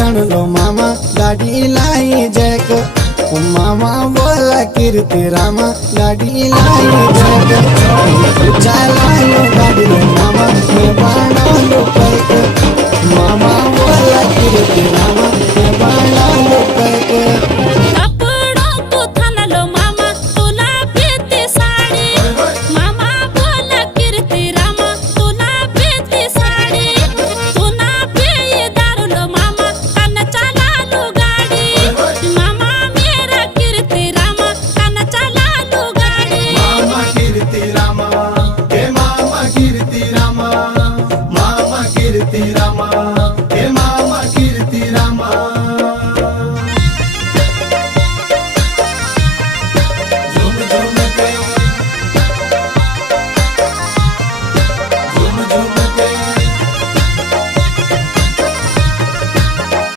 लो मामा गाडी लाई जैक मामा बोला कीर्ति रामा गाडी लाई जैक चलायो गाडी लो मामा मैं बना लो पैक मामा बोला कीर्ति रामा मैं बना लो पैक कीर्ति रामा हे मामा कीर्ति रामा।